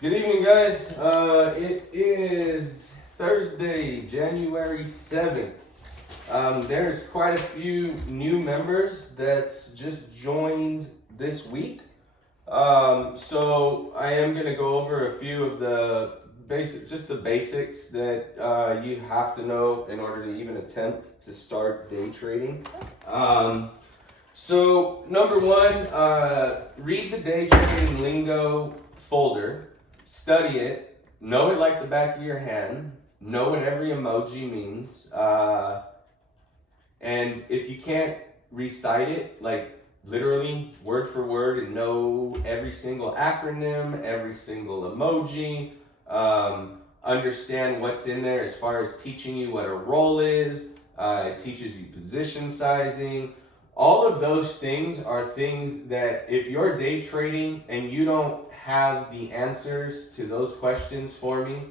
Good evening, guys. It is Thursday, January 7th. There's quite a few new members that's just joined this week. So I am going to go over a few of the basics that you have to know in order to even attempt to start day trading. So number one, read the day trading lingo folder. Study it, know it like the back of your hand, know what every emoji means, and if you can't recite it, like literally word for word, and know every single acronym, every single emoji, understand what's in there as far as teaching you what a role is, it teaches you position sizing. All of those things are things that if you're day trading and you don't have the answers to those questions for me,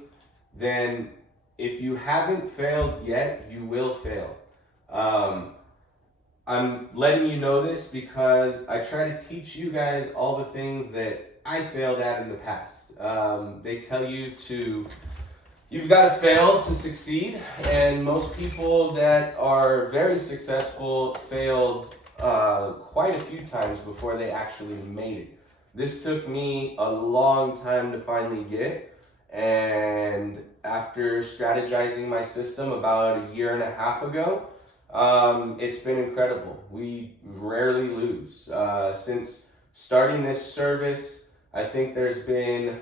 then if you haven't failed yet, you will fail. I'm letting you know this because I try to teach you guys all the things that I failed at in the past. They tell you you've got to fail to succeed, and most people that are very successful failed quite a few times before they actually made it. This took me a long time to finally get, and after strategizing my system about a year and a half ago, it's been incredible. We rarely lose. Since starting this service, I think there's been,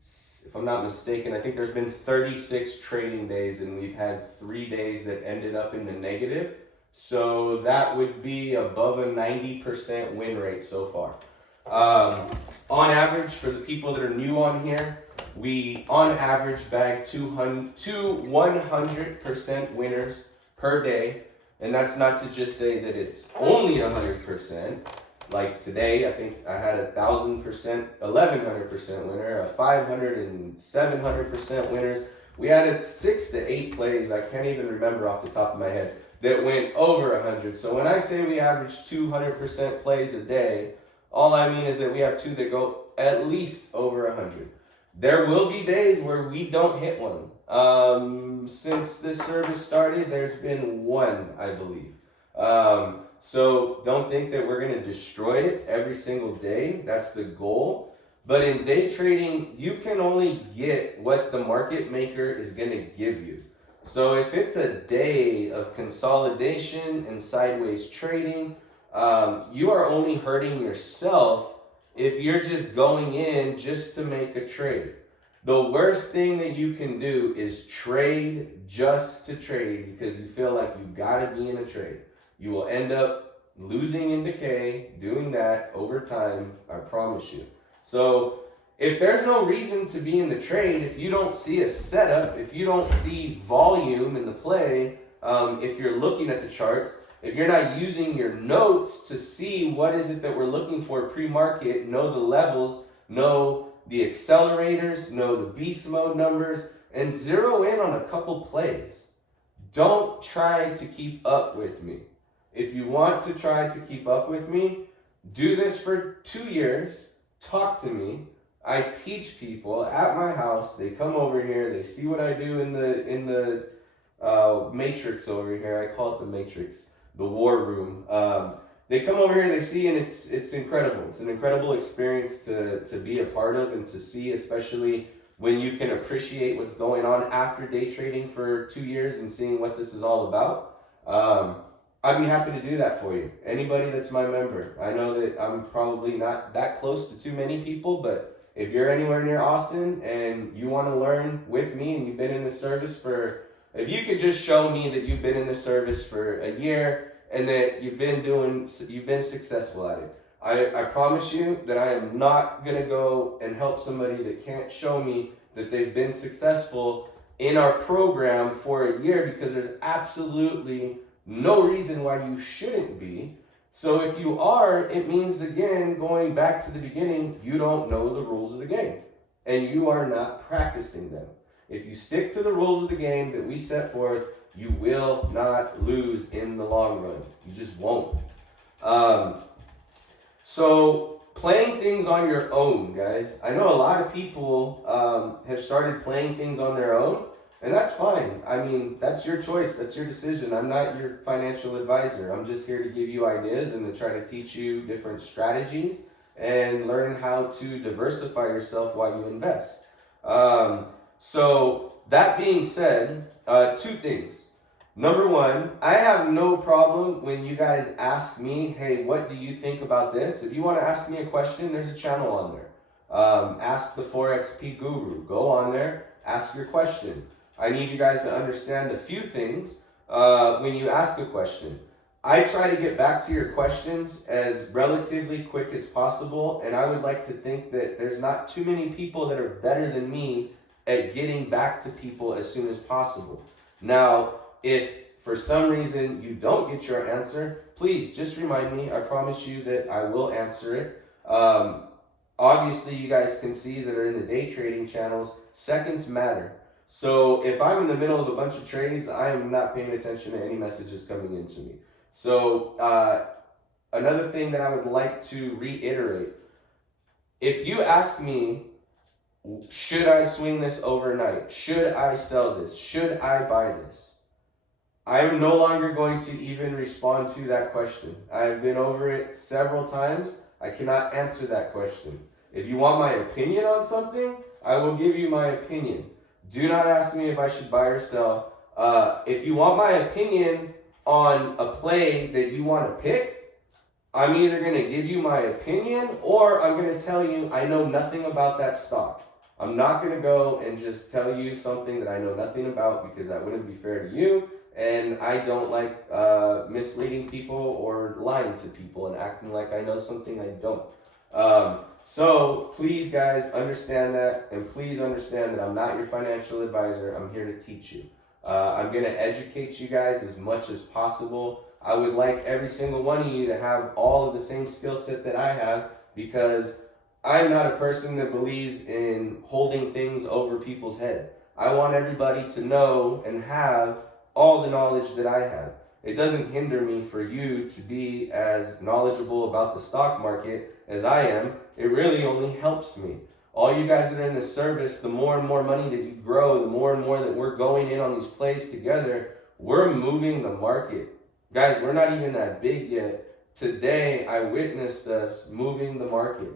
if I'm not mistaken, I think there's been 36 trading days, and we've had 3 days that ended up in the negative. So that would be above a 90% win rate so far. On average, for the people that are new on here, we on average bag 100% winners per day. And that's not to just say that it's only 100%. Like today, I think I had 1,000%, 1,100% winner, a 500 and 700% winners. We had 6 to 8 plays, I can't even remember off the top of my head, that went over 100. So when I say we average 200% plays a day, all I mean is that we have 2 that go at least over 100. There will be days where we don't hit one. Since this service started, there's been 1, I believe. So don't think that we're going to destroy it every single day. That's the goal. But in day trading, you can only get what the market maker is going to give you. So if it's a day of consolidation and sideways trading, you are only hurting yourself if you're just going in just to make a trade. The worst thing that you can do is trade just to trade because you feel like you gotta be in a trade. You will end up losing in decay doing that over time, I promise you. So if there's no reason to be in the trade, if you don't see a setup, if you don't see volume in the play, if you're looking at the charts, if you're not using your notes to see what is it that we're looking for pre-market, know the levels, know the accelerators, know the beast mode numbers, and zero in on a couple plays. Don't try to keep up with me. If you want to try to keep up with me, do this for 2 years, talk to me. I teach people at my house. They come over here, they see what I do in the matrix over here. I call it the matrix, the war room. They come over here and they see, and it's incredible. It's an incredible experience to be a part of and to see, especially when you can appreciate what's going on after day trading for 2 years and seeing what this is all about. I'd be happy to do that for you. Anybody that's my member. I know that I'm probably not that close to too many people, but if you're anywhere near Austin and you want to learn with me and you've been in the service if you could just show me that you've been in the service for a year and that you've been successful at it, I promise you that I am not going to go and help somebody that can't show me that they've been successful in our program for a year, because there's absolutely no reason why you shouldn't be. So if you are, it means, again, going back to the beginning, you don't know the rules of the game and you are not practicing them. If you stick to the rules of the game that we set forth, you will not lose in the long run. You just won't. So playing things on your own, guys. I know a lot of people have started playing things on their own, and that's fine. I mean, that's your choice. That's your decision. I'm not your financial advisor. I'm just here to give you ideas and to try to teach you different strategies and learn how to diversify yourself while you invest. So that being said, two things. Number one, I have no problem when you guys ask me, hey, what do you think about this? If you want to ask me a question, there's a channel on there. Ask the 4xP Guru. Go on there, ask your question. I need you guys to understand a few things when you ask a question. I try to get back to your questions as relatively quick as possible, and I would like to think that there's not too many people that are better than me at getting back to people as soon as possible. Now, if for some reason you don't get your answer, please just remind me. I promise you that I will answer it. Obviously, you guys can see that are in the day trading channels, seconds matter. So if I'm in the middle of a bunch of trades, I am not paying attention to any messages coming into me. So another thing that I would like to reiterate, if you ask me, should I swing this overnight? Should I sell this? Should I buy this? I am no longer going to even respond to that question. I've been over it several times. I cannot answer that question. If you want my opinion on something, I will give you my opinion. Do not ask me if I should buy or sell. If you want my opinion on a play that you want to pick, I'm either going to give you my opinion or I'm going to tell you I know nothing about that stock. I'm not going to go and just tell you something that I know nothing about because that wouldn't be fair to you. And I don't like misleading people or lying to people and acting like I know something I don't. So please, guys, understand that. And please understand that I'm not your financial advisor. I'm here to teach you. I'm going to educate you guys as much as possible. I would like every single one of you to have all of the same skill set that I have, because I'm not a person that believes in holding things over people's head. I want everybody to know and have all the knowledge that I have. It doesn't hinder me for you to be as knowledgeable about the stock market as I am. It really only helps me. All you guys that are in the service, the more and more money that you grow, the more and more that we're going in on these plays together, we're moving the market. Guys, we're not even that big yet. Today, I witnessed us moving the market.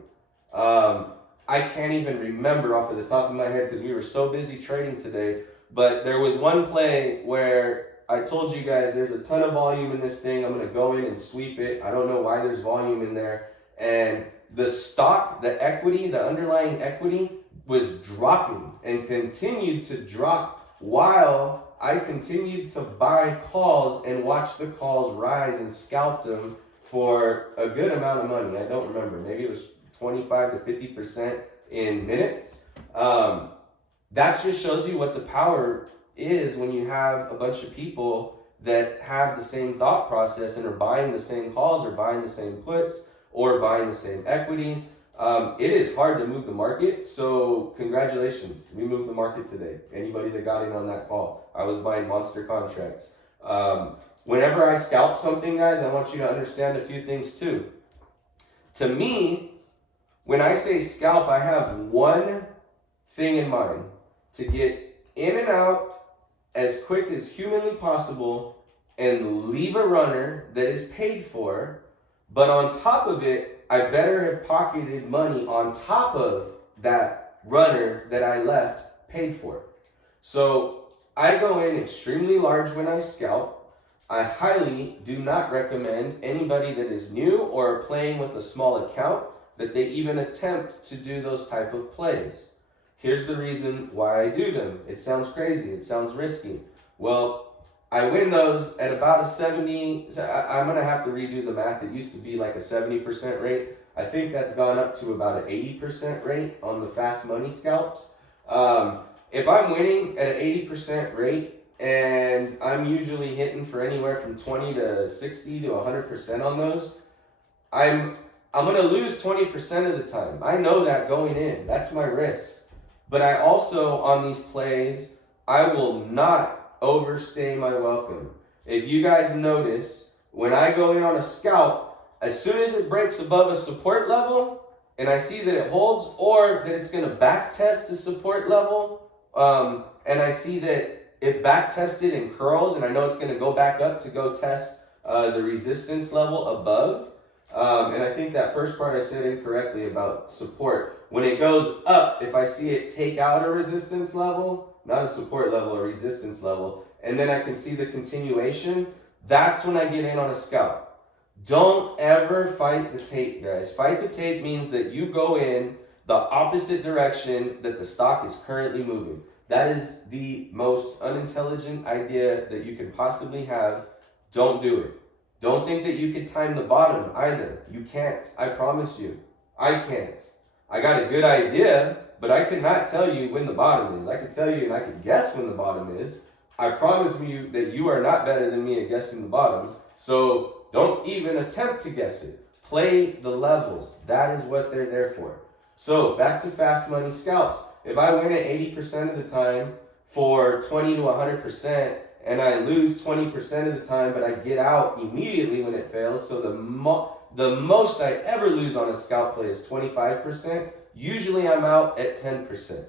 I can't even remember off of the top of my head because we were so busy trading today. But there was one play where I told you guys there's a ton of volume in this thing. I'm going to go in and sweep it. I don't know why there's volume in there. And the stock, the equity, the underlying equity was dropping and continued to drop while I continued to buy calls and watch the calls rise and scalp them for a good amount of money. I don't remember. Maybe it was 25 to 50% in minutes. That just shows you what the power is when you have a bunch of people that have the same thought process and are buying the same calls or buying the same puts or buying the same equities. It is hard to move the market, so congratulations. We moved the market today. Anybody that got in on that call, I was buying monster contracts. Whenever I scalp something, guys, I want you to understand a few things too. To me, when I say scalp, I have one thing in mind: to get in and out as quick as humanly possible and leave a runner that is paid for. But on top of it, I better have pocketed money on top of that runner that I left paid for. So I go in extremely large when I scalp. I highly do not recommend anybody that is new or playing with a small account that they even attempt to do those type of plays. Here's the reason why I do them. It sounds crazy. It sounds risky. Well, I win those at about a 70. I'm going to have to redo the math. It used to be like a 70% rate. I think that's gone up to about an 80% rate on the fast money scalps. If I'm winning at an 80% rate and I'm usually hitting for anywhere from 20 to 60 to 100% on those, I'm going to lose 20% of the time. I know that going in. That's my risk. But I also, on these plays, I will not overstay my welcome. If you guys notice, when I go in on a scalp, as soon as it breaks above a support level, and I see that it holds, or that it's going to back test the support level, and I see that it back tested and curls, and I know it's going to go back up to go test the resistance level above. And I think that first part I said incorrectly about support. When it goes up, if I see it take out a resistance level, not a support level, a resistance level, and then I can see the continuation, that's when I get in on a scalp. Don't ever fight the tape, guys. Fight the tape means that you go in the opposite direction that the stock is currently moving. That is the most unintelligent idea that you can possibly have. Don't do it. Don't think that you could time the bottom either. You can't. I promise you. I can't. I got a good idea, but I could not tell you when the bottom is. I could tell you and I could guess when the bottom is. I promise you that you are not better than me at guessing the bottom. So don't even attempt to guess it. Play the levels. That is what they're there for. So back to fast money scalps. If I win at 80% of the time for 20 to 100%, and I lose 20% of the time, but I get out immediately when it fails, so the most I ever lose on a scalp play is 25%. Usually I'm out at 10%.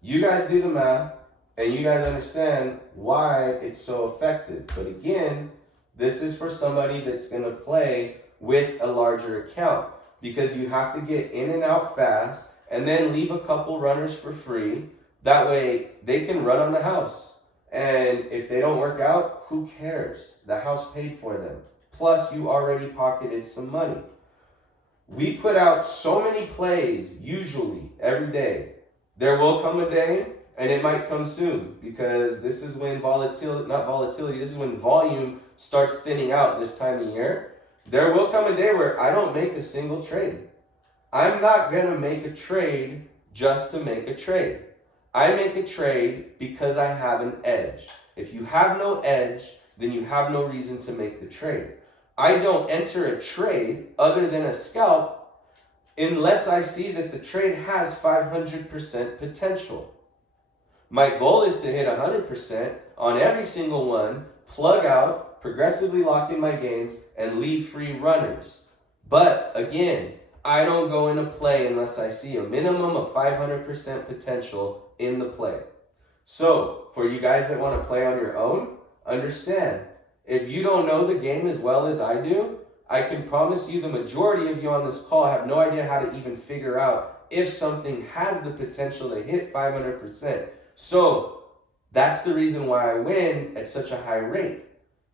You guys do the math, and you guys understand why it's so effective. But again, this is for somebody that's going to play with a larger account, because you have to get in and out fast and then leave a couple runners for free. That way they can run on the house. And if they don't work out, who cares? The house paid for them. Plus, you already pocketed some money. We put out so many plays, usually, every day. There will come a day, and it might come soon, because this is when this is when volume starts thinning out this time of year. There will come a day where I don't make a single trade. I'm not going to make a trade just to make a trade. I make a trade because I have an edge. If you have no edge, then you have no reason to make the trade. I don't enter a trade other than a scalp unless I see that the trade has 500% potential. My goal is to hit 100% on every single one, plug out, progressively lock in my gains, and leave free runners. But again, I don't go into play unless I see a minimum of 500% potential in the play. So, for you guys that want to play on your own, understand, if you don't know the game as well as I do, I can promise you the majority of you on this call have no idea how to even figure out if something has the potential to hit 500%. So, that's the reason why I win at such a high rate.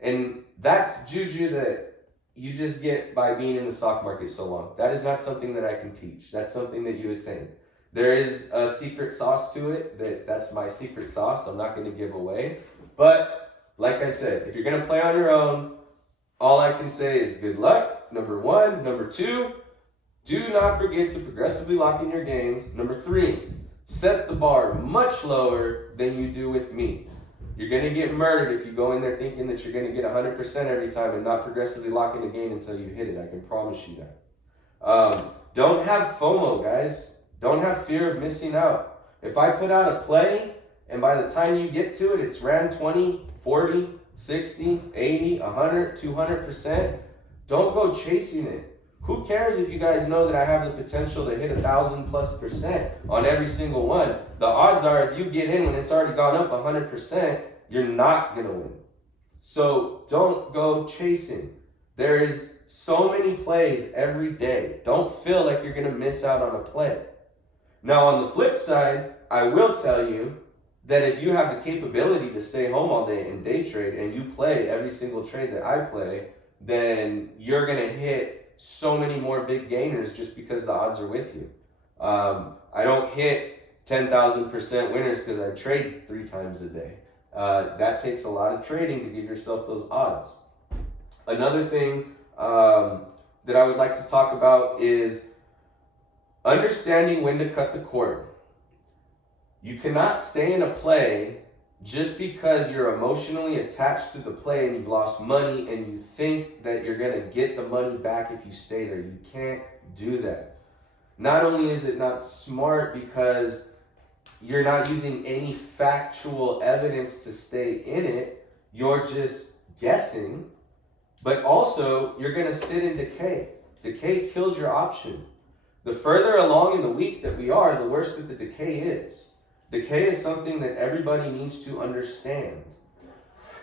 And that's juju that you just get by being in the stock market so long. That is not something that I can teach. That's something that you attain. There is a secret sauce to it. That's my secret sauce. I'm not going to give away. But like I said, if you're going to play on your own, all I can say is good luck, number one. Number two, do not forget to progressively lock in your gains. Number three, set the bar much lower than you do with me. You're going to get murdered if you go in there thinking that you're going to get 100% every time and not progressively lock in a gain until you hit it. I can promise you that. Don't have FOMO, guys. Don't have fear of missing out. If I put out a play and by the time you get to it, it's ran 20, 40, 60, 80, 100, 200%, don't go chasing it. Who cares if you guys know that I have the potential to hit 1,000+% on every single one? The odds are if you get in when it's already gone up 100%, you're not going to win. So don't go chasing. There is so many plays every day. Don't feel like you're going to miss out on a play. Now on the flip side, I will tell you that if you have the capability to stay home all day and day trade and you play every single trade that I play, then you're going to hit so many more big gainers just because the odds are with you. I don't hit 10,000% winners because I trade 3 times a day. That takes a lot of trading to give yourself those odds. Another thing that I would like to talk about is understanding when to cut the cord. You cannot stay in a play just because you're emotionally attached to the play and you've lost money and you think that you're going to get the money back if you stay there. You can't do that. Not only is it not smart because you're not using any factual evidence to stay in it, you're just guessing, but also you're going to sit in decay. Decay kills your option. The further along in the week that we are, the worse that the decay is. Decay is something that everybody needs to understand.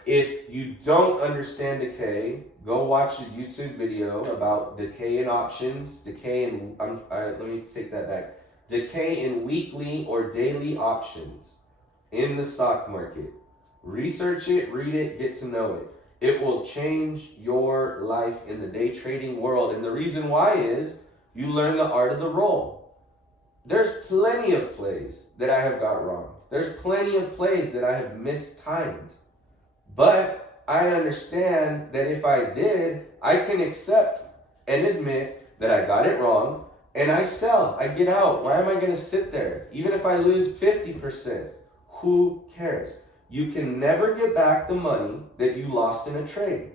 If you don't understand decay, go watch a YouTube video about decay in options, decay in, let me take that back. Decay in weekly or daily options in the stock market. Research it, read it, get to know it. It will change your life in the day trading world. And the reason why is you learn the art of the roll. There's plenty of plays that I have got wrong. There's plenty of plays that I have mistimed. But I understand that if I did, I can accept and admit that I got it wrong, and I sell. I get out. Why am I going to sit there? Even if I lose 50%, who cares? You can never get back the money that you lost in a trade.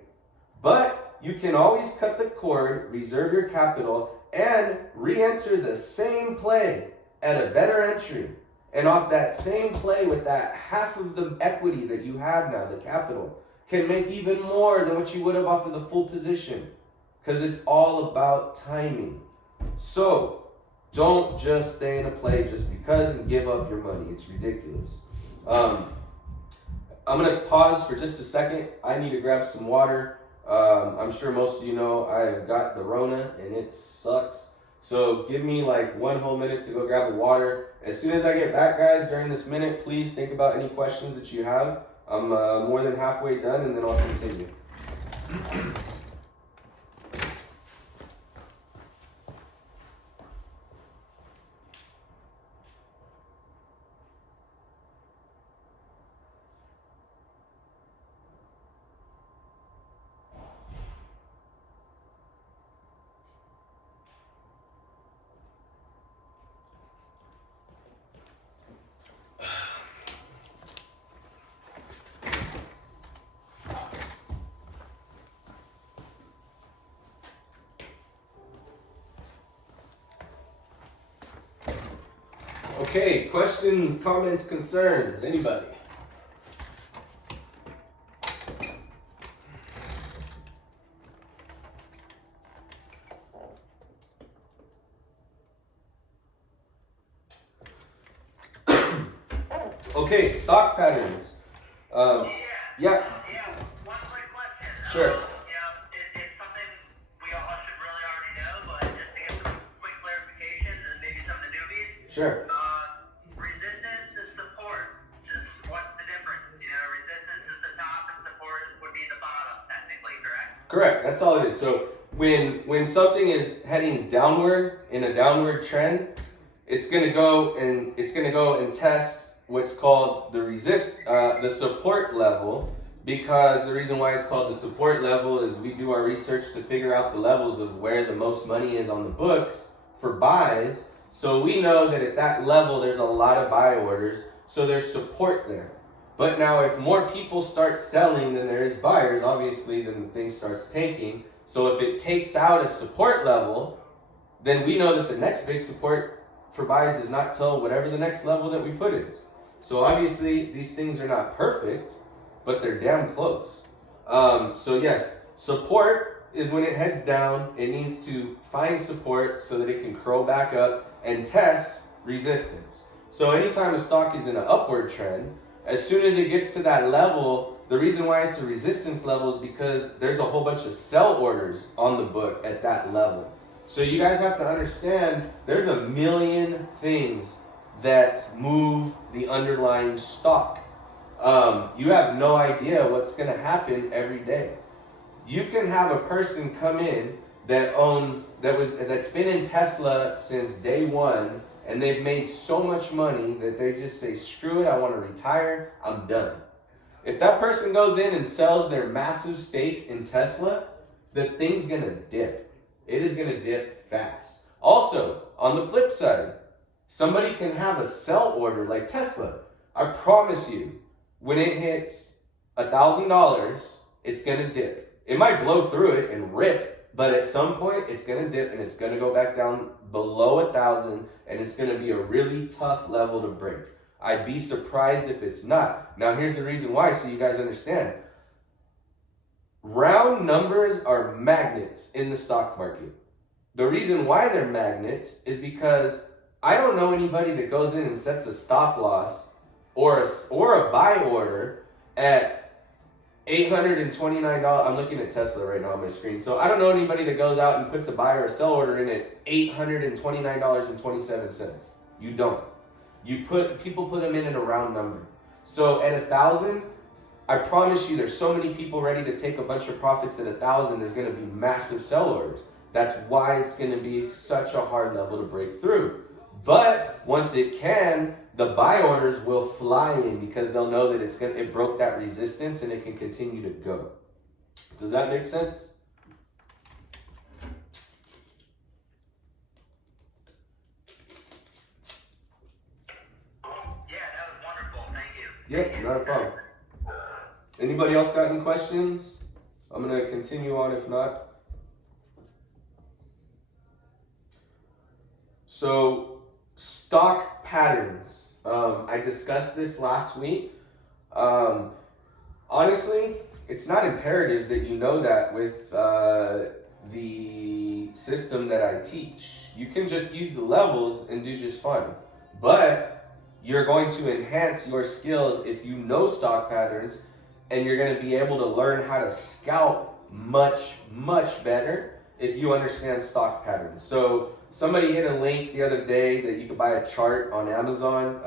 But you can always cut the cord, reserve your capital, and re-enter the same play at a better entry. And off that same play with that half of the equity that you have now, the capital, can make even more than what you would have off of the full position. Because it's all about timing. So don't just stay in a play just because and give up your money. It's ridiculous. I'm going to pause for just a second. I need to grab some water. I'm sure most of you know I've got the Rona and it sucks. So give me like 1 whole minute to go grab the water. As soon as I get back, guys, during this minute, please think about any questions that you have. I'm more than halfway done, and then I'll continue. Okay, questions, comments, concerns, anybody? Okay, stock patterns. Yeah. Yeah, one quick question. Sure. It's something we all should really already know, but just to get some quick clarification and maybe some of the newbies. Sure. Resistance and support. Just what's the difference? Resistance is the top and support would be the bottom, technically, correct? Correct. That's all it is. So when something is heading downward in a downward trend, it's gonna go and test what's called the support level, because the reason why it's called the support level is we do our research to figure out the levels of where the most money is on the books for buys. So we know that at that level there's a lot of buy orders, so there's support there. But now if more people start selling than there is buyers, obviously then the thing starts tanking. So if it takes out a support level, then we know that the next big support for buys does not tell whatever the next level that we put is. So obviously these things are not perfect, but they're damn close. So yes, support is when it heads down, it needs to find support so that it can curl back up and test resistance. So anytime a stock is in an upward trend, as soon as it gets to that level, the reason why it's a resistance level is because there's a whole bunch of sell orders on the book at that level. So you guys have to understand there's a million things that move the underlying stock. You have no idea what's going to happen every day. You can have a person come in that's been in Tesla since day one, and they've made so much money that they just say, screw it, I want to retire, I'm done. If that person goes in and sells their massive stake in Tesla, the thing's going to dip. It is going to dip fast. Also, on the flip side, somebody can have a sell order like Tesla. I promise you, when it hits $1,000, it's going to dip. It might blow through it and rip, but at some point it's going to dip and it's going to go back down below 1,000, and it's going to be a really tough level to break. I'd be surprised if it's not. Now here's the reason why, so you guys understand. Round numbers are magnets in the stock market. The reason why they're magnets is because I don't know anybody that goes in and sets a stop loss or a buy order at $829. I'm looking at Tesla right now on my screen. So I don't know anybody that goes out and puts a buy or a sell order in at $829.27. You don't. People put them in at a round number. So at 1,000, I promise you there's so many people ready to take a bunch of profits at 1,000, there's gonna be massive sell orders. That's why it's gonna be such a hard level to break through. But once it can, the buy orders will fly in because they'll know that it broke that resistance and it can continue to go. Does that make sense? Yeah, that was wonderful. Thank you. Yep, not a problem. Anybody else got any questions? I'm going to continue on if not. So, stock patterns. I discussed this last week. Honestly, it's not imperative that you know that with the system that I teach. You can just use the levels and do just fine. But you're going to enhance your skills if you know stock patterns, and you're going to be able to learn how to scalp much, much better if you understand stock patterns. So somebody hit a link the other day that you could buy a chart on Amazon.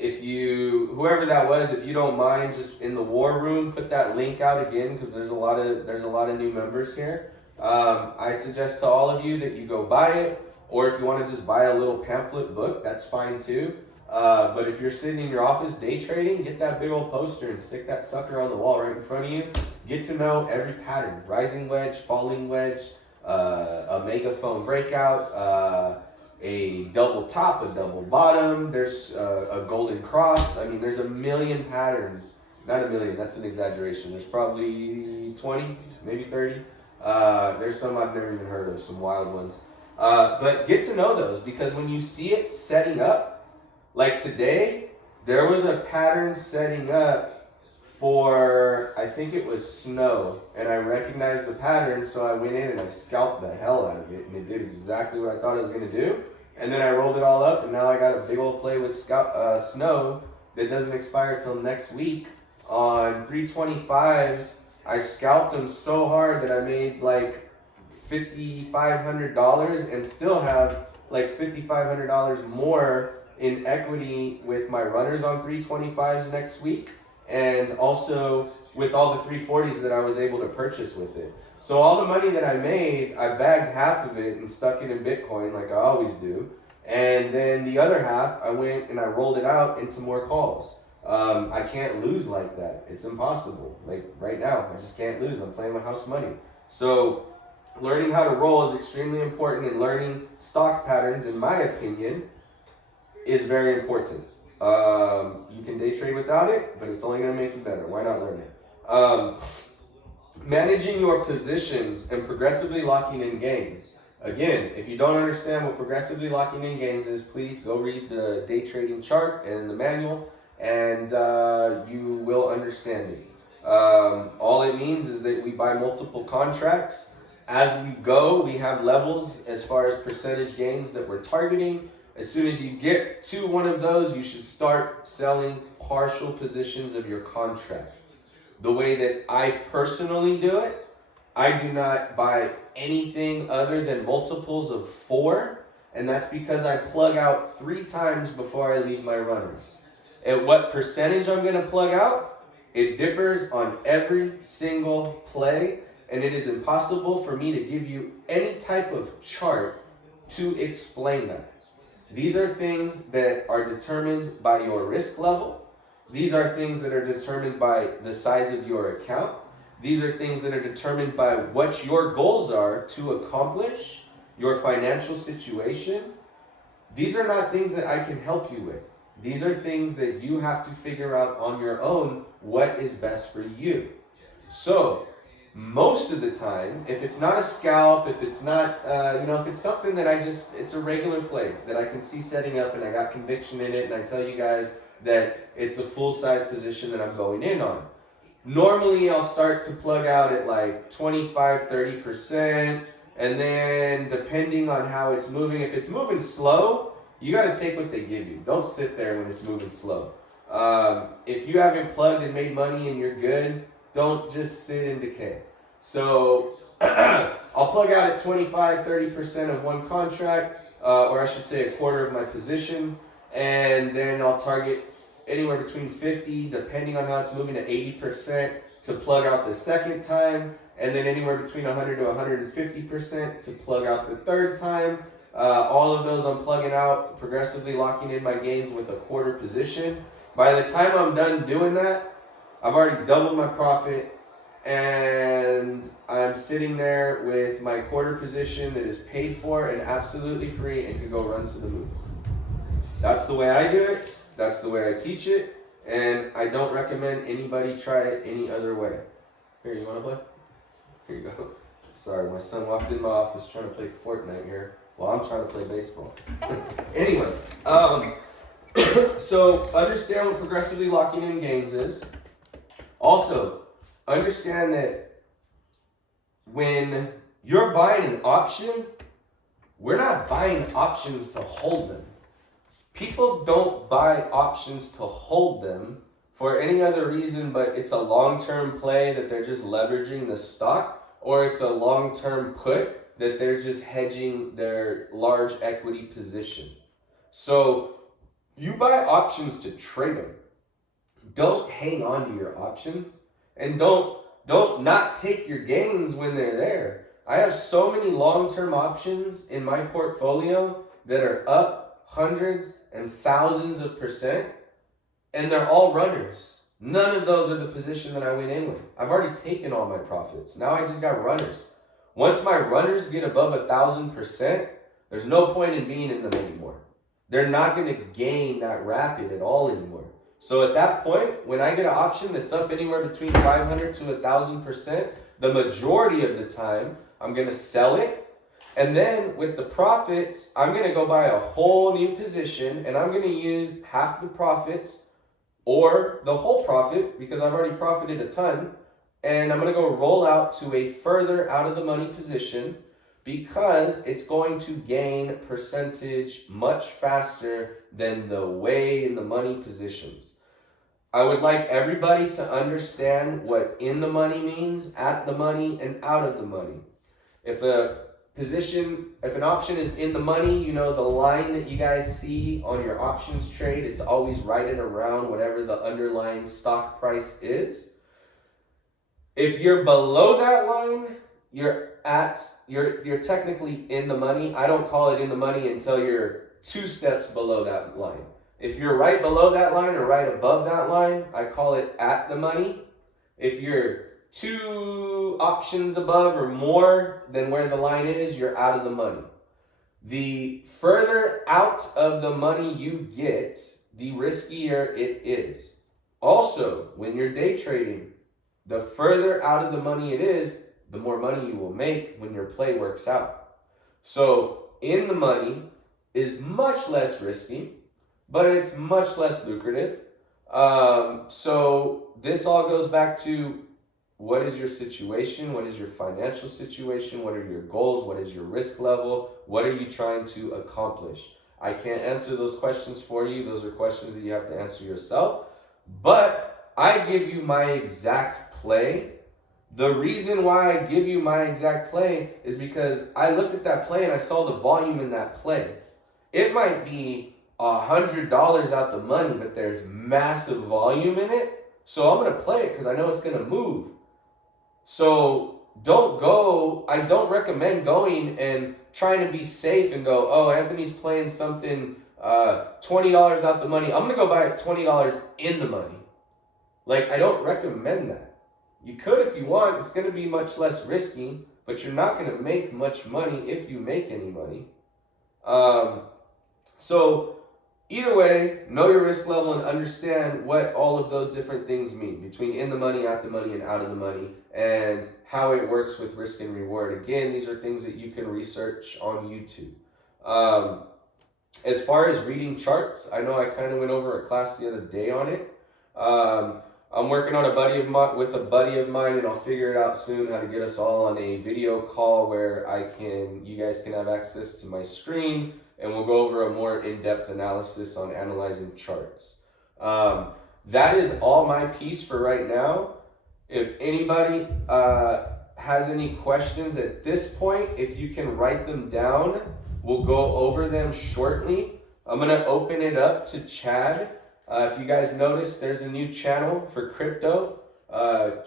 Whoever that was, if you don't mind, just in the war room, put that link out again because there's a lot of new members here. I suggest to all of you that you go buy it, or if you want to just buy a little pamphlet book, that's fine too. But if you're sitting in your office day trading, get that big old poster and stick that sucker on the wall right in front of you. Get to know every pattern: rising wedge, falling wedge, a megaphone breakout, a double top, a double bottom. There's a golden cross. I mean, there's a million patterns. Not a million, that's an exaggeration. There's probably 20, maybe 30. There's some I've never even heard of, some wild ones. But get to know those, because when you see it setting up, like today, there was a pattern setting up for, I think it was snow, and I recognized the pattern, so I went in and I scalped the hell out of it, and it did exactly what I thought it was going to do. And then I rolled it all up, and now I got a big old play with snow that doesn't expire till next week. On 325s, I scalped them so hard that I made like $5,500 and still have like $5,500 more in equity with my runners on 325s next week, and also with all the 340s that I was able to purchase with it. So all the money that I made, I bagged half of it and stuck it in Bitcoin like I always do. And then the other half, I went and I rolled it out into more calls. I can't lose like that. It's impossible. Like right now, I just can't lose. I'm playing with house money. So learning how to roll is extremely important, and learning stock patterns, in my opinion, is very important. You can day trade without it, but it's only going to make you better. Why not learn it? Managing your positions and progressively locking in gains. Again, if you don't understand what progressively locking in gains is, please go read the day trading chart and the manual, and you will understand it. All it means is that we buy multiple contracts. As we go, we have levels as far as percentage gains that we're targeting. As soon as you get to one of those, you should start selling partial positions of your contract. The way that I personally do it, I do not buy anything other than multiples of 4, and that's because I plug out 3 times before I leave my runners. At what percentage I'm going to plug out, it differs on every single play, and it is impossible for me to give you any type of chart to explain that. These are things that are determined by your risk level. These are things that are determined by the size of your account. These are things that are determined by what your goals are to accomplish, your financial situation. These are not things that I can help you with. These are things that you have to figure out on your own what is best for you. So, most of the time, if it's not a scalp, if it's not, if it's something that it's a regular play that I can see setting up and I got conviction in it, and I tell you guys that it's the full size position that I'm going in on. Normally, I'll start to plug out at like 25, 30%, And then depending on how it's moving, if it's moving slow, you got to take what they give you. Don't sit there when it's moving slow. If you haven't plugged and made money and you're good, don't just sit in decay. So I'll plug out at 25, 30% of one contract, or I should say a quarter of my positions, and then I'll target anywhere between 50, depending on how it's moving, to 80% to plug out the second time, and then anywhere between 100 to 150% to plug out the third time. All of those I'm plugging out, progressively locking in my gains with a quarter position. By the time I'm done doing that, I've already doubled my profit, and I'm sitting there with my quarter position that is paid for and absolutely free and can go run to the moon. That's the way I do it. That's the way I teach it. And I don't recommend anybody try it any other way. Here, you want to play? Here you go. Sorry, my son walked in my office trying to play Fortnite here while I'm trying to play baseball. Anyway, so understand what progressively locking in gains is. Also, understand that when you're buying an option, we're not buying options to hold them. People don't buy options to hold them for any other reason, but it's a long-term play that they're just leveraging the stock, or it's a long-term put that they're just hedging their large equity position. So you buy options to trade them. Don't hang on to your options, and don't not take your gains when they're there. I have so many long-term options in my portfolio that are up hundreds and thousands of %, and they're all runners. None of those are the position that I went in with. I've already taken all my profits. Now I just got runners. Once my runners get above 1,000%, there's no point in being in them anymore. They're not going to gain that rapid at all anymore. So at that point, when I get an option that's up anywhere between 500 to 1,000%, the majority of the time, I'm going to sell it. And then with the profits, I'm going to go buy a whole new position, and I'm going to use half the profits or the whole profit, because I've already profited a ton, and I'm going to go roll out to a further out of the money position, because it's going to gain percentage much faster than the way in the money positions. I would like everybody to understand what in the money means, at the money, and out of the money. If an option is in the money, you know, the line that you guys see on your options trade, it's always right at around whatever the underlying stock price is. If you're below that line, you're technically in the money. I don't call it in the money until you're 2 steps below that line. If you're right below that line or right above that line, I call it at the money. If you're 2 options above or more than where the line is, you're out of the money. The further out of the money you get, the riskier it is. Also, when you're day trading, the further out of the money it is, the more money you will make when your play works out. So in the money is much less risky, but it's much less lucrative. So this all goes back to, what is your situation? What is your financial situation? What are your goals? What is your risk level? What are you trying to accomplish? I can't answer those questions for you. Those are questions that you have to answer yourself. But I give you my exact play. The reason why I give you my exact play is because I looked at that play and I saw the volume in that play. It might be $100 out the money, but there's massive volume in it. So I'm going to play it because I know it's going to move. So I don't recommend going and trying to be safe and go, oh, Anthony's playing something $20 out the money. I'm going to go buy it $20 in the money. Like, I don't recommend that. You could if you want. It's going to be much less risky, but you're not going to make much money if you make any money. So either way, know your risk level and understand what all of those different things mean between in the money, at the money, and out of the money, and how it works with risk and reward. Again, these are things that you can research on YouTube. As far as reading charts, I know I kind of went over a class the other day on it. I'm working on with a buddy of mine, and I'll figure it out soon how to get us all on a video call where you guys can have access to my screen, and we'll go over a more in-depth analysis on analyzing charts. That is all my piece for right now. If anybody has any questions at this point, if you can write them down, we'll go over them shortly. I'm gonna open it up to Chad. If you guys notice, there's a new channel for crypto.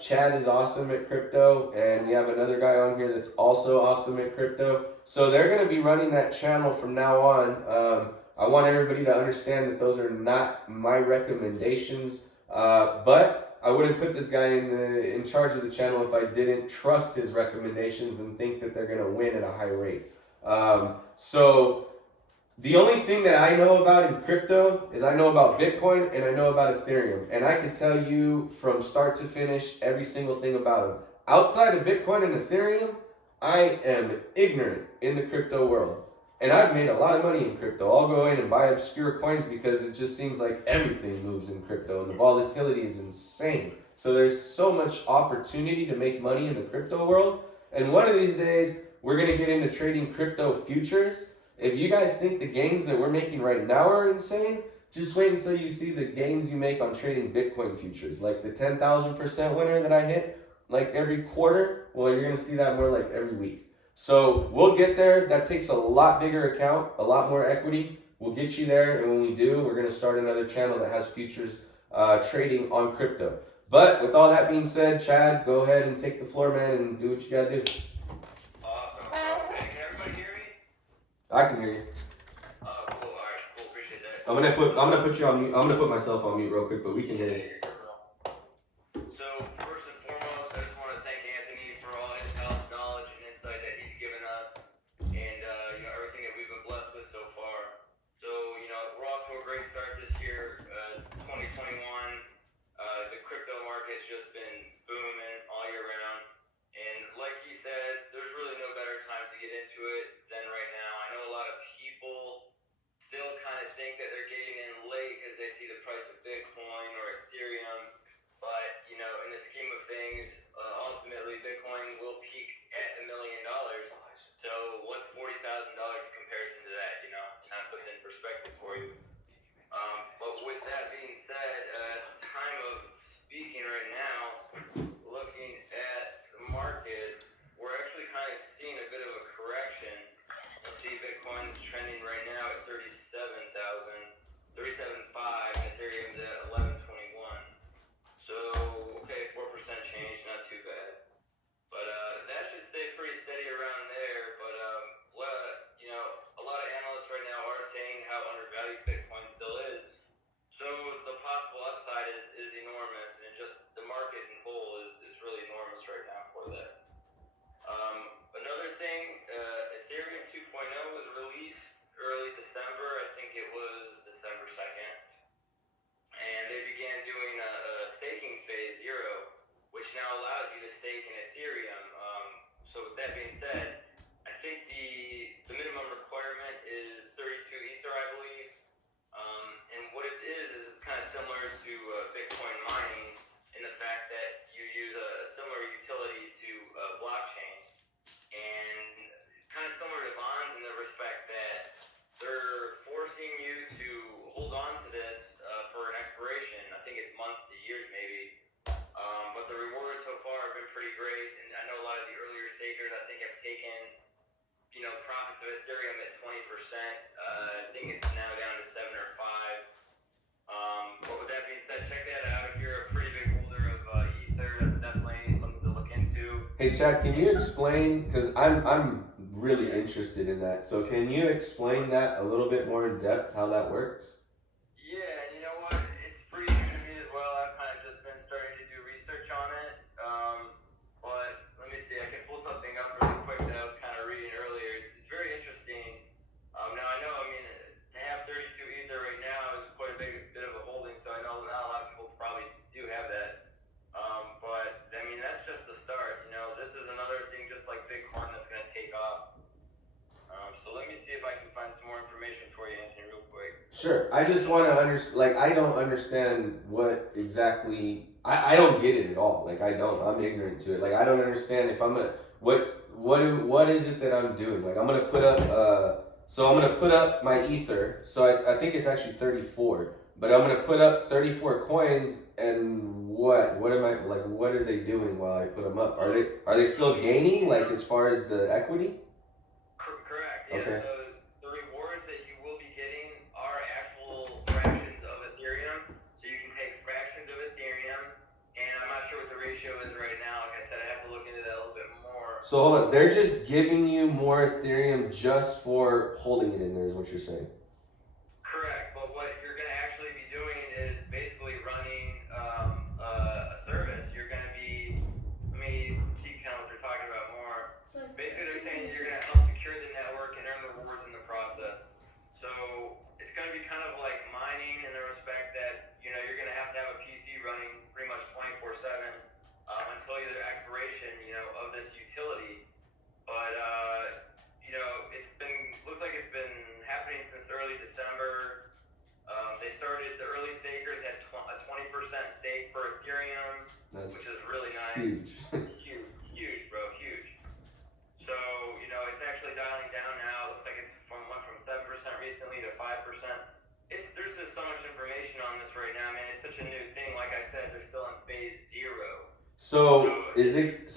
Chad is awesome at crypto, and we have another guy on here that's also awesome at crypto. So they're going to be running that channel from now on. I want everybody to understand that those are not my recommendations, but I wouldn't put this guy in charge of the channel if I didn't trust his recommendations and think that they're going to win at a high rate. So the only thing that I know about in crypto is I know about Bitcoin and I know about Ethereum. And I can tell you from start to finish every single thing about them. Outside of Bitcoin and Ethereum, I am ignorant in the crypto world. And I've made a lot of money in crypto. I'll go in and buy obscure coins because it just seems like everything moves in crypto and the volatility is insane. So there's so much opportunity to make money in the crypto world. And one of these days, we're going to get into trading crypto futures. If you guys think the gains that we're making right now are insane, just wait until you see the gains you make on trading Bitcoin futures. Like the 10,000% winner that I hit like every quarter, well, you're going to see that more like every week. So we'll get there. That takes a lot bigger account, a lot more equity. We'll get you there. And when we do, we're going to start another channel that has futures trading on crypto. But with all that being said, Chad, go ahead and take the floor, man, and do what you got to do. I can hear you. Cool. Alright, cool. Appreciate that. I'm gonna put you on mute. I'm gonna put myself on mute real quick, but we can hear you. So first and foremost, I just want to thank Anthony for all his help, knowledge, and insight that he's given us, and everything that we've been blessed with so far. So we're off to a great start this year, 2021. The crypto market's just been booming all year round. And like he said, there's really no better time to get into it than right now. I know a lot of people still kind of think that they're getting in late because they see the price of Bitcoin or Ethereum. But, in the scheme of things, ultimately Bitcoin will peak at $1 million. So what's $40,000 in comparison to that, kind of puts it in perspective for you. But with that being said, at the time of speaking right now, looking at market, we're actually kind of seeing a bit of a correction. You'll see Bitcoin's trending right now at 37,500, and Ethereum's at 1121. So, okay, 4% change, not too bad. But that should stay pretty steady around there. But a lot of analysts right now are saying how undervalued Bitcoin still is. So the possible upside is enormous, and just the market in whole is really enormous right now for that. Another thing, Ethereum 2.0 was released early December. I think it was December 2nd. And they began doing a staking phase 0, which now allows you to stake in Ethereum. So with that being said, I think the minimum requirement is 32 Ether, I believe. And what it is it's kind of similar to Bitcoin mining in the fact that you use a similar utility to blockchain, and kind of similar to bonds in the respect that they're forcing you to hold on to this for an expiration. I think it's months to years maybe. But the rewards so far have been pretty great, and I know a lot of the earlier stakers I think have taken profits of Ethereum at 20%. I think it's now down to 7 or 5. But with that being said, check that out. If you're a pretty big holder of Ether, that's definitely something to look into. Hey Chad, can you explain? Because I'm really interested in that. So can you explain that a little bit more in depth how that works? Yeah, you know what? It's pretty new to me as well. I've kind of just been starting to do research on it. But let me see. I can pull something up really quick that I was kind of reading earlier. It's very interesting. Now I know, to have 32 Ether right now is quite a bit of a holding, so I know not a lot of people probably do have that. But that's just the start. This is another thing just like Bitcoin that's going to take off. So let me see see if I can find some more information for you, Anthony, real quick. Sure. I just want to understand. Like, I don't understand what exactly. I don't get it at all. Like, I don't. I'm ignorant to it. Like, I don't understand if I'm gonna what is it that I'm doing? Like, I'm gonna put up. So I'm gonna put up my ether. So I think it's actually 34. But I'm gonna put up 34 coins, and what am I like? What are they doing while I put them up? Are they still gaining, like, as far as the equity? Correct. Yeah. Okay. So the rewards that you will be getting are actual fractions of Ethereum. So you can take fractions of Ethereum, and I'm not sure what the ratio is right now. Like I said, I have to look into that a little bit more. So hold on, they're just giving you more Ethereum just for holding it in there, is what you're saying? Correct, but what you're going to actually be doing is basically running a service. You're going to be, let me see kind of what they're talking about more. Basically, they're saying that you're going to help secure the network and earn rewards in the process. So it's going to be kind of like mining in the respect that, you know, you're going to have a PC running pretty much 24/7 until the expiration, you know, of this utility. But you know, looks like it's been happening since early December. They started, the early stakers had a 20% stake per Ethereum, which is really nice. Huge. huge, bro, huge. So, you know, it's actually dialing down now. It looks like it's went from 7% recently to 5%. There's just so much information on this right now, man. It's such a new thing. Like I said, they're still in phase 0. So is it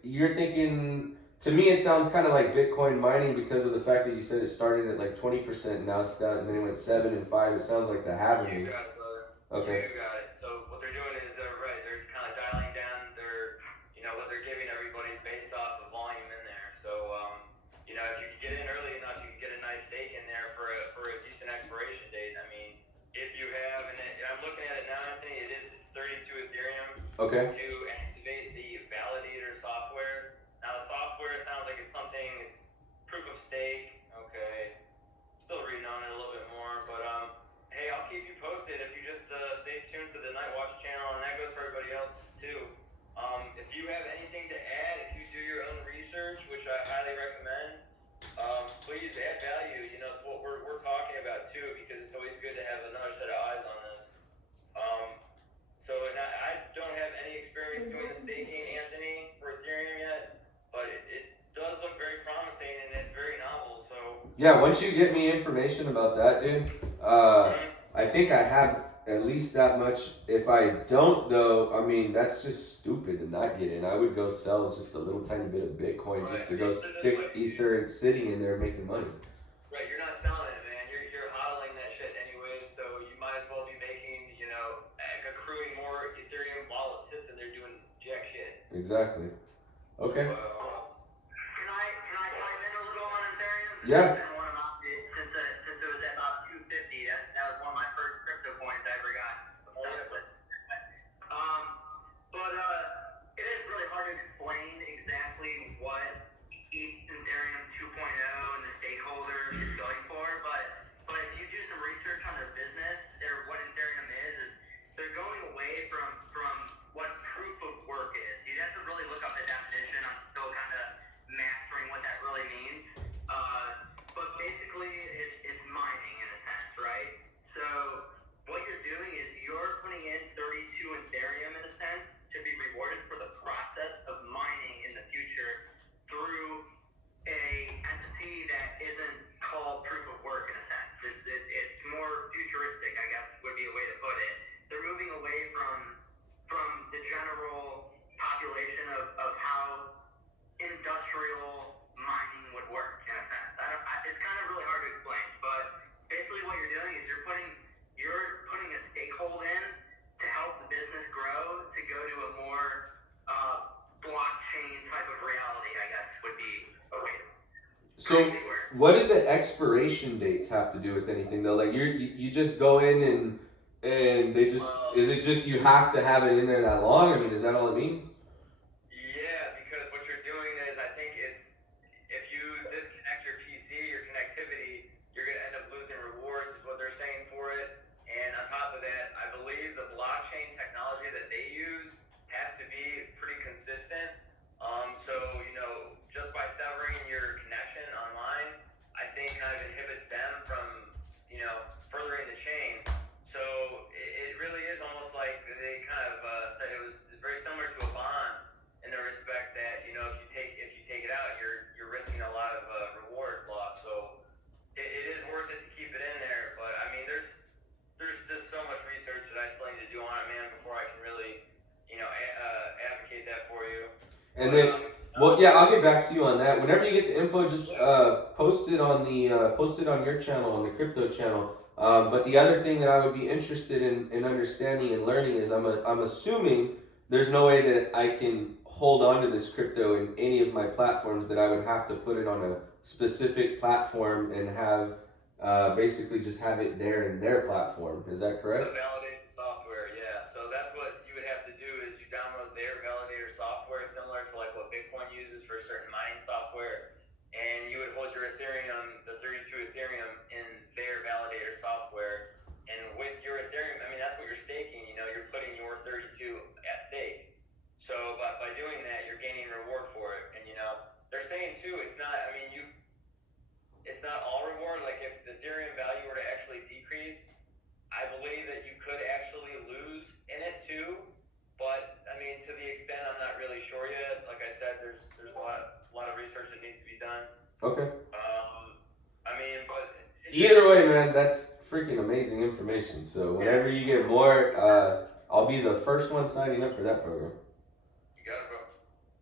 you're thinking, to me it sounds kind of like Bitcoin mining because of the fact that you said it started at like 20%, now it's down, and then it went 7 and 5. It sounds like the halving. You got it, brother. Okay. You got it. So what they're doing is they're kind of dialing down their, you know, what they're giving everybody based off the volume in there. So, you know, if you could get in early enough, you could get a nice stake in there for a decent expiration date. I mean, if you have, and I'm looking at it now, Anthony, it's 32 Ethereum. Okay. To activate the validator software. Now the software sounds like it's proof of stake. Okay. Still reading on it a little bit more, but hey, I'll keep you posted if you just stay tuned to the Night Watch channel, and that goes for everybody else too. If you have anything to add, if you do your own research, which I highly recommend, please add value. You know, it's what we're talking about too, because it's always good to have another set of eyes on this. So I don't have any experience doing the staking, Anthony, for Ethereum yet, but it does look very promising, and it's very novel. So yeah, once you get me information about that, dude, I think I have at least that much. If I don't, though, I mean, that's just stupid to not get in. I would go sell just a little tiny bit of Bitcoin just to go stick Ether sitting in there making money. Right, you're not selling it, man. You're hodling that shit anyway, so you might as well be making, you know, accruing more Ethereum while it sits in there doing jack shit. Exactly. Okay. Can I chime in a little on Ethereum? Yeah. Since it was at about 250, that was one of my first crypto coins I ever got obsessed with. But it is really hard to explain exactly what Ethereum 2.0 and the stakeholder is going for, but if you do some research on their business, or what Ethereum is they're going away from what proof of work is. You'd have to really look up the definition. I'm still kind of mastering what that really means. But basically, it's mining in a sense, right? So what you're doing is you're putting in 32 Ethereum in a sense to be rewarded for the process of mining in the future through a entity that isn't called proof of work in a sense. It's more futuristic, I guess, would be a way to put it. They're moving away from the general population of how industrial mining would work in a sense. It's kind of really hard to explain, but basically what you're doing is you're putting a stakehold in to help the business grow to go to a more blockchain type of reality, I guess, would be a way. So what do the expiration dates have to do with anything though? Like you just go in and they just, is it just you have to have it in there that long? I mean, is that all it means? Yeah, because what you're doing is, I think it's, if you disconnect your PC, your connectivity, you're going to end up losing rewards is what they're saying for it. And on top of that, I believe the blockchain technology that they use has to be pretty consistent. So, you know, just by severing your connection online, I think kind of And then, well, yeah, I'll get back to you on that. Whenever you get the info, just post it on the post it on your channel, on the crypto channel. But the other thing that I would be interested in understanding and learning is I'm assuming there's no way that I can hold on to this crypto in any of my platforms, that I would have to put it on a specific platform and have basically just have it there in their platform. Is that correct? The validated software, yeah. So that's what you would have to do is you download their validator software, similar to like what Bitcoin uses for certain mining software, and you would hold your Ethereum, the 32 Ethereum, in their validator software. And with your Ethereum, I mean, that's what you're staking. You know, you're putting your 32 at stake. So by doing that, you're gaining reward for it. And you know, they're saying too, it's not. I mean, it's not all reward. Like if the Ethereum value were to actually decrease, I believe that you could actually lose in it too, but I mean, to the extent I'm not really sure yet. Like I said, there's a lot of research that needs to be done. Okay. I mean, but either way, man, that's freaking amazing information. So whenever you get more, I'll be the first one signing up for that program. You got it, bro.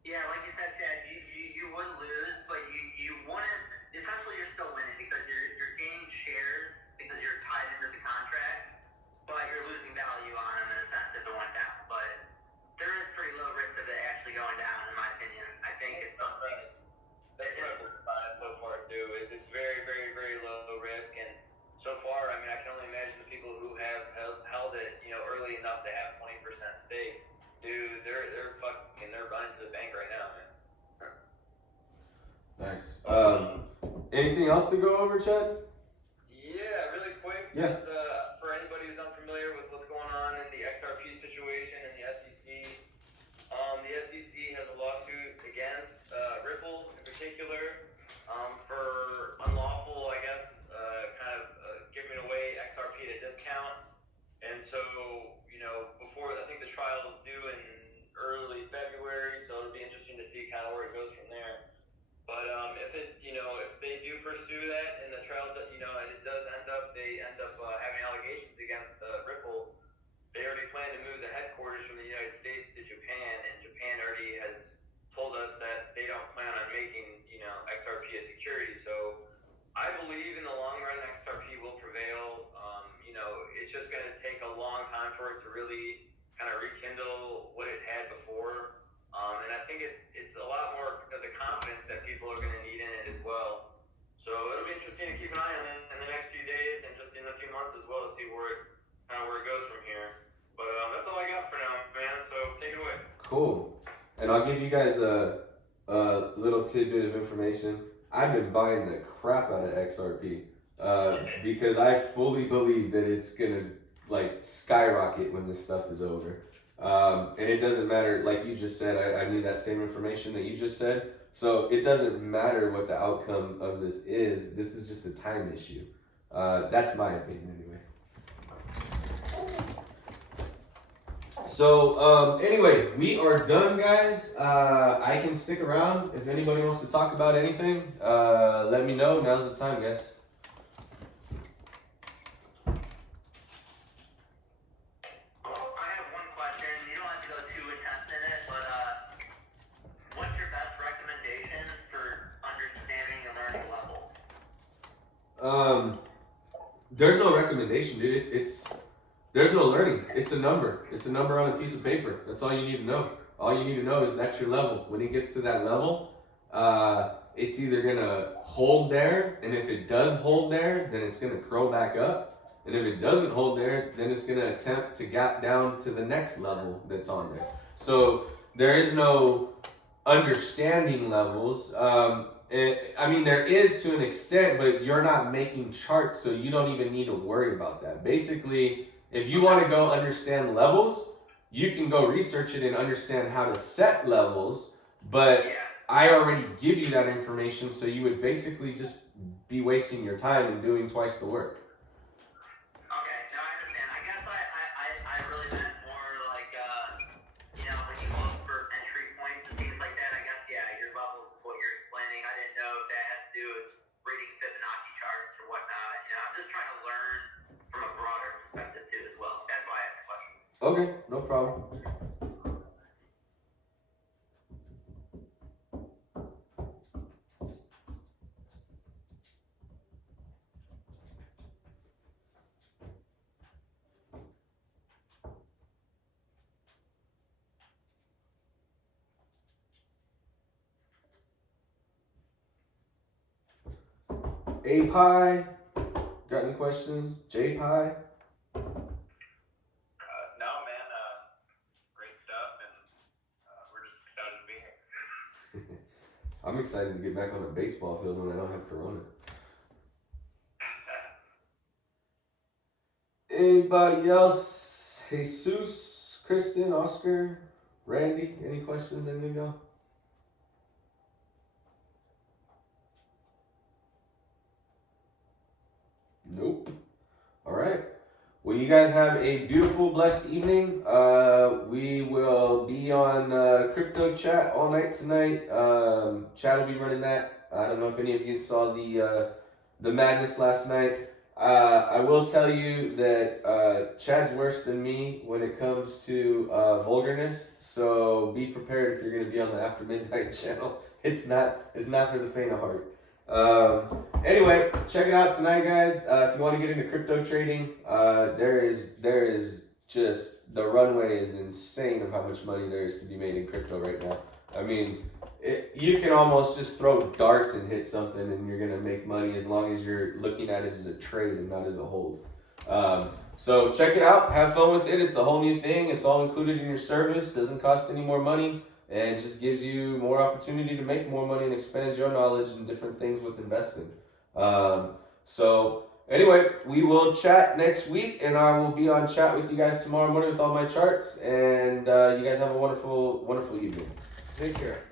Yeah, like you said, Chad, you would lose, but you wouldn't. Essentially, you're still winning because you're gaining shares because you're tied into the contract, but you're losing value on them in a sense if it went down. But there is pretty low risk of it actually going down, in my opinion. I think it's something. That's what I've learned about it so far too. Is it's very, very, very low risk, and so far, I mean, I can only imagine the people who have held it, you know, early enough to have 20% stake. Dude, they're fucking, they're running to the bank right now, man. Nice. Anything else to go over, Chad? Yeah, really quick. Yeah. Just for anybody who's unfamiliar with what's going on in the XRP situation and the SEC, the SEC has a lawsuit against Ripple in particular for unlawful, I guess, giving away XRP at a discount. And so, you know, before, I think the trial is due in early February, so it'll be interesting to see kind of where it goes from there. But if they do pursue that and the trial, and it does they end up having allegations against Ripple, they already plan to move the headquarters from the United States to Japan, and Japan already has told us that they don't plan on making, XRP a security. So I believe in the long run, XRP will prevail. It's just going to take a long time for it to really kind of rekindle what it had before. And I think it's a lot more of the confidence that people are going to need in it as well. So it'll be interesting to keep an eye on it in the next few days and just in a few months as well to see where it goes from here. But that's all I got for now, man. So take it away. Cool. And I'll give you guys a little tidbit of information. I've been buying the crap out of XRP because I fully believe that it's gonna like skyrocket when this stuff is over. And it doesn't matter, like you just said, I knew that same information that you just said. So it doesn't matter what the outcome of this is. This is just a time issue. That's my opinion anyway. So anyway, we are done, guys. I can stick around if anybody wants to talk about anything. Let me know. Now's the time, guys. I have one question. You don't have to go too intense in it, but what's your best recommendation for understanding and learning levels? There's no recommendation, dude. There's no learning. It's a number. It's a number on a piece of paper. That's all you need to know. All you need to know is that's your level. When it gets to that level, it's either gonna hold there, and if it does hold there, then it's gonna curl back up. And if it doesn't hold there, then it's gonna attempt to gap down to the next level that's on there. So there is no understanding levels. I mean, there is to an extent, but you're not making charts, so you don't even need to worry about that. Basically, if you want to go understand levels, you can go research it and understand how to set levels, but I already give you that information, so you would basically just be wasting your time and doing twice the work. Okay, no, I understand. I guess I really meant more like, when you look for entry points and things like that, I guess, your levels is what you're explaining. I didn't know if that has to do with reading Fibonacci charts or whatnot. I'm just trying to learn from a broader perspective too as well. That's why I asked the question. Okay, no problem. A Pie, got any questions? J Pie? No, man. Great stuff, and we're just excited to be here. I'm excited to get back on a baseball field when I don't have corona. Anybody else? Jesus, Kristen, Oscar, Randy, any questions, any of y'all? Nope. All right. Well, you guys have a beautiful, blessed evening. We will be on crypto chat all night tonight. Chad will be running that. I don't know if any of you saw the madness last night. I will tell you that Chad's worse than me when it comes to vulgarness. So be prepared if you're going to be on the After Midnight channel. It's not for the faint of heart. Anyway, check it out tonight, guys. If you want to get into crypto trading, there is just, the runway is insane of how much money there is to be made in crypto right now. I mean, you can almost just throw darts and hit something and you're gonna make money as long as you're looking at it as a trade and not as a hold. So check it out, have fun with it. It's a whole new thing. It's all included in your service, doesn't cost any more money, and just gives you more opportunity to make more money and expand your knowledge in different things with investing. So anyway, we will chat next week, and I will be on chat with you guys tomorrow morning with all my charts, and you guys have a wonderful, wonderful evening. Take care.